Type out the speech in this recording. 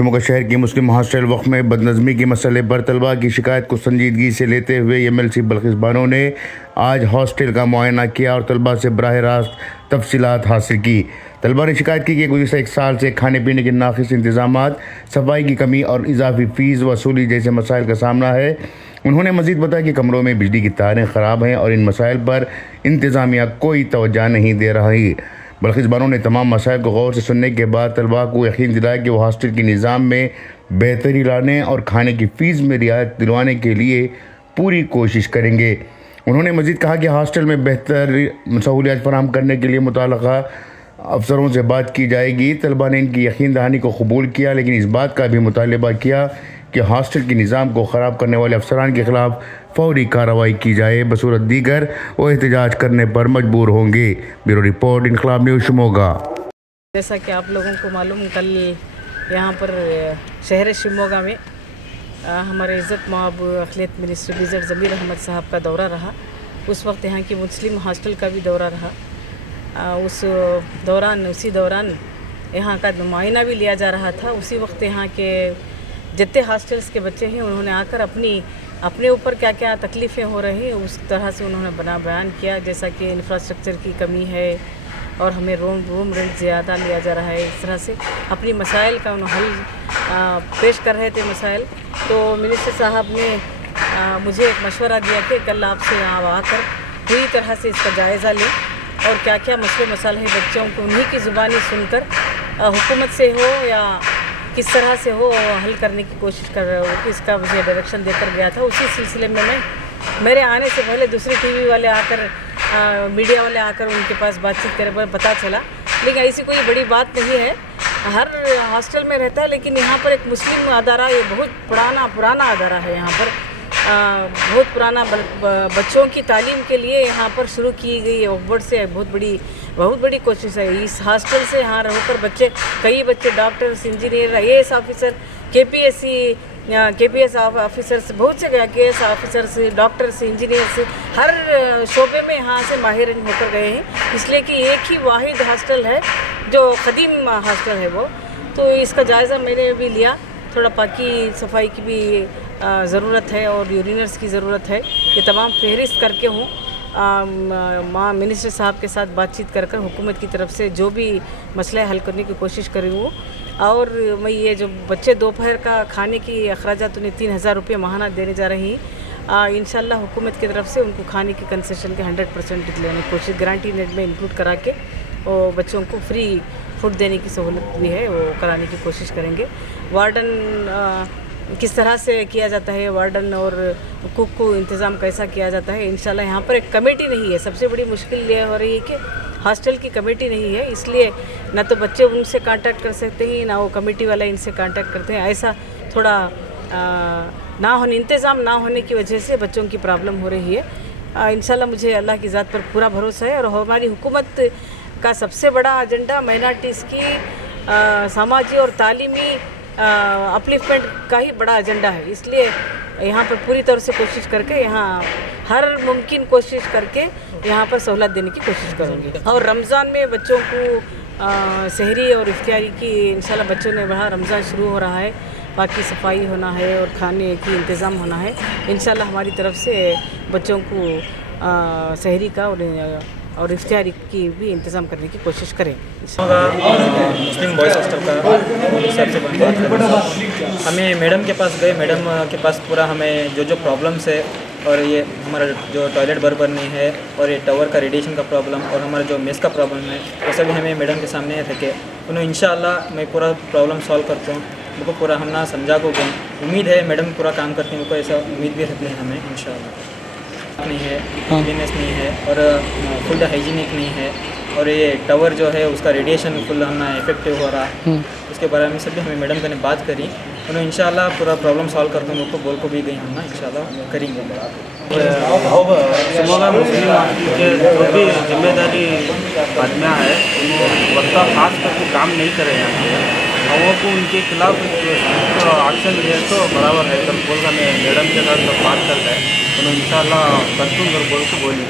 शिमोगा शहर की मुस्लिम हॉस्टल वक्त में बदनज़मी के मसले पर तलबा की शिकायत को संजीदगी से लेते हुए एमएलसी बल्किस बानो ने आज हॉस्टल का मुआयना किया और तलबा से बराह रास्त तफसीलात हासिल की। तलबा ने शिकायत की कि गुज़िश्ता एक साल से खाने पीने के नाक़िस इंतज़ामात, सफाई की कमी और इजाफी फ़ीस वसूली जैसे मसाइल का सामना है। उन्होंने मज़ीद बताया कि कमरों में बिजली की तारें ख़राब हैं और इन मसाइल पर इंतज़ामिया कोई तवज्जो नहीं दे रही। बल्किस बानो ने तमाम मसाइल को गौर से सुनने के बाद तलबा को यकीन दिलाया कि वो हॉस्टल के निज़ाम में बेहतरी लाने और खाने की फ़ीस में रियायत दिलवाने के लिए पूरी कोशिश करेंगे। उन्होंने मज़ीद कहा कि हॉस्टल में बेहतर सहूलियात फराहम करने के लिए मुतल्लिक़ा अफसरों से बात की जाएगी। तलबा ने इनकी यकीन दहानी को कबूल किया, लेकिन इस बात का भी मुतालबा किया कि हॉस्टल के निज़ाम को ख़राब करने वाले अफसरान के ख़िलाफ़ फ़ौरी कार्रवाई की जाए, बसूरत दीगर वो एहतजाज करने पर मजबूर होंगे। ब्यूरो रिपोर्ट, इनकलाब न्यूज़, शिमोगा। जैसा कि आप लोगों को मालूम, कल यहाँ पर शहर शिमोगा में हमारे इज़्ज़त माब अक़लियत मिनिस्टर ब्रिगेडियर ज़मीर अहमद साहब का दौरा रहा। उस वक्त यहाँ की मुस्लिम हॉस्टल का भी दौरा रहा। उसी दौरान यहाँ का मुआयना भी लिया जा रहा था। उसी वक्त यहाँ के जितने हॉस्टल्स के बच्चे हैं उन्होंने आकर अपने ऊपर क्या क्या तकलीफ़ें हो रही हैं उस तरह से उन्होंने बयान किया, जैसा कि इंफ्रास्ट्रक्चर की कमी है और हमें रूम रेंट ज़्यादा लिया जा रहा है। इस तरह से अपनी मसाइल का हल पेश कर रहे थे मसाइल। तो मिनिस्टर साहब ने मुझे एक मशवरा दिया कि कल आपसे यहाँ आकर पूरी तरह से इसका जायज़ा लें और क्या क्या मसले मसाइल हैं बच्चों को उन्हीं की ज़ुबानी सुनकर हुकूमत से हो या किस तरह से हो हल करने की कोशिश कर रहे हो। कि इसका मुझे डायरेक्शन देकर गया था। उसी सिलसिले में मेरे आने से पहले दूसरे टीवी वाले आकर मीडिया वाले आकर उनके पास बातचीत करे पर पता चला, लेकिन ऐसी कोई बड़ी बात नहीं है। हर हॉस्टल में रहता है, लेकिन यहाँ पर एक मुस्लिम अदारा, ये बहुत पुराना अदारा है। यहाँ पर बहुत पुराना बच्चों की तालीम के लिए यहाँ पर शुरू की गई ओकबोर्ड से बहुत बड़ी कोशिश है। इस हॉस्टल से यहाँ रहकर कई बच्चे doctors, engineer, IAS officer, KPS officers, बहुत से KS ऑफिसर्स, डॉक्टर्स, इंजीनियर्स हर शोबे में यहाँ से माहिर होकर गए हैं। इसलिए कि एक ही वाहिद हॉस्टल है जो क़दीम हॉस्टल है वो। तो इसका जायज़ा मैंने भी लिया। थोड़ा पाकी सफाई की भी ज़रूरत है और यूरिनर्स की ज़रूरत है। ये तमाम फहरिस्त करके हूँ मिनिस्टर साहब के साथ बातचीत कर हुकूमत की तरफ से जो भी मसले हल करने की कोशिश कर रही हूँ। और मैं ये जो बच्चे दोपहर का खाने की अखराजात उन्हें 3000 रुपये माहाना देने जा रही हैं। इंशाल्लाह हुकूमत की तरफ से उनको खाने की कंसेशन के 100% लेने की कोशिश गारंटी नेट में इंक्लूड करा के और बच्चों को फ्री फूड देने की सहूलत भी है, वो कराने की कोशिश करेंगे। वार्डन किस तरह से किया जाता है, वार्डन और कुक को इंतज़ाम कैसा किया जाता है, इंशाल्लाह। यहाँ पर एक कमेटी नहीं है। सबसे बड़ी मुश्किल ये हो रही है कि हॉस्टल की कमेटी नहीं है, इसलिए ना तो बच्चे उनसे कांटेक्ट कर सकते हैं ना वो कमेटी वाला इनसे कांटेक्ट करते हैं। ऐसा थोड़ा इंतज़ाम ना होने की वजह से बच्चों की प्रॉब्लम हो रही है। इंशाल्लाह मुझे अल्लाह की ज़ात पर पूरा भरोसा है और हमारी हुकूमत का सबसे बड़ा एजेंडा माइनॉरिटीज़ की समाजी और तालीमी अपलिफ्टमेंट का ही बड़ा एजेंडा है। इसलिए यहाँ पर पूरी तरह से कोशिश करके यहाँ हर मुमकिन कोशिश करके यहाँ पर सहूलत देने की कोशिश करूँगी। और रमज़ान में बच्चों को सहरी और इफ्तियारी की इंशाल्लाह बच्चों ने बढ़ा, रमज़ान शुरू हो रहा है, बाकी सफाई होना है और खाने की इंतज़ाम होना है। इंशाल्लाह हमारी तरफ से बच्चों को सहरी का और इफ्तियारी की भी इंतज़ाम करने की कोशिश करें। मुस्लिम बॉयज़ हॉस्टल का सबसे बड़ी बात करें, हमें मैडम के पास गए। मैडम के पास पूरा हमें जो प्रॉब्लम्स है और ये हमारा जो टॉयलेट बराबर नहीं है और ये टावर का रेडिएशन का प्रॉब्लम और हमारा जो मेस का प्रॉब्लम है वो सभी हमें मैडम के सामने रखे। उन्हें इंशाअल्लाह मैं पूरा प्रॉब्लम सॉल्व करता हूँ। उनको पूरा हमने समझा को गए। उम्मीद है मैडम पूरा काम करते हैं, उनको ऐसा उम्मीद भी रखते हैं हमें इंशाअल्लाह। नहीं है, क्लीननेस नहीं है और फुल हाइजीनिक नहीं है और ये टावर जो है उसका रेडिएशन फुल हमें इफेक्टिव हो रहा है। उसके बारे में सभी हमें मैडम ने बात करी। उन्होंने इंशाल्लाह पूरा प्रॉब्लम सॉल्व करते हैं, उनको बोल को भी गई हम इंशाल्लाह करेंगे। शिमोगा मुस्लिम के जो भी जिम्मेदारी आदमियाँ हैं उन्होंने वक्ता खास करके काम नहीं करे यहाँ पे और वो को उनके खिलाफ एक्शन लिए तो बराबर है। कल बोल का मैं मैडम के साथ बात कर रहे हैं, उन्होंने इंशाल्लाह करतूँ बोल को बोली।